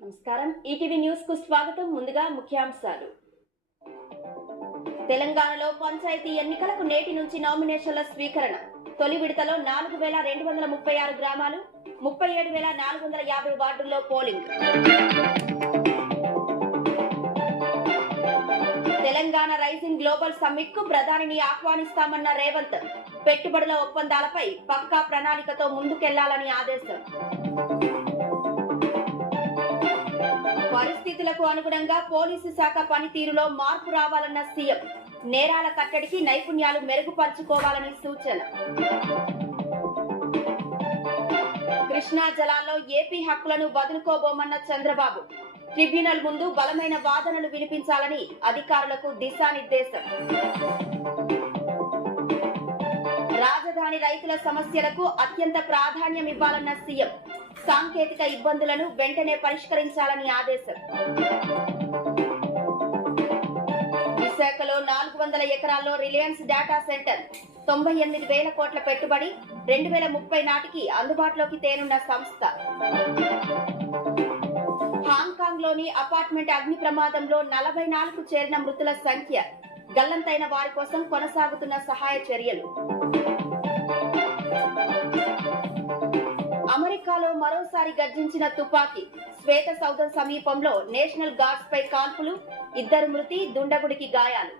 నమస్కారం, ETV news కు స్వాగతం. ముందుగా ముఖ్యాంశాలు. తెలంగాణలో పంచాయతీ ఎన్నికలకు నేటి నుంచి నామినేషన్ల స్వీకరణ. తొలి విడతలో 4236 గ్రామాలు, 37450 వార్డుల్లో పోలింగ్. తెలంగాణ రైజింగ్ గ్లోబల్ సమ్మిట్ కు ప్రధానిని ఆహ్వానిస్తామన్న రేవంత్. పెట్టుబడుల ఒప్పందాలపై పక్కా ప్రణాళికతో ముందుకెళ్లాలని ఆదేశం. పరిస్థితులకు అనుగుణంగా పోలీసు శాఖ పనితీరులో మార్పు రావాలన్న సీఎం. నేరాల కట్టడికి నైపుణ్యాలు మెరుగుపరుచుకోవాలని సూచన. కృష్ణా జలాల్లో ఏపీ హక్కులను వదులుకోబోమన్న చంద్రబాబు. ట్రిబ్యునల్ ముందు బలమైన వాదనలు వినిపించాలని అధికారులకు దిశానిర్దేశం. రాజధాని రైతుల సమస్యలకు అత్యంత ప్రాధాన్యం ఇవ్వాలన్న సీఎం. సాంకేతిక ఇబ్బందులను వెంటనే పరిష్కరించాలని ఆదేశం. విశాఖలో 400 ఎకరాల్లో రిలయన్స్ డేటా సెంటర్. 98,000 కోట్ల పెట్టుబడి. 2030 నాటికి అందుబాటులోకి తేనున్న సంస్థ. హాంకాంగ్ లోని అపార్ట్మెంట్ అగ్ని ప్రమాదంలో 44కు చేరిన మృతుల సంఖ్య. గల్లంతైన వారి కోసం కొనసాగుతున్న సహాయ చర్యలు. అమెరికాలో మరోసారి గర్జించిన తుపాకీ. శ్వేత సౌధం సమీపంలో నేషనల్ గార్డ్స్ పై కాల్పులు. 2 మృతి, దుండగుడికి గాయాలు.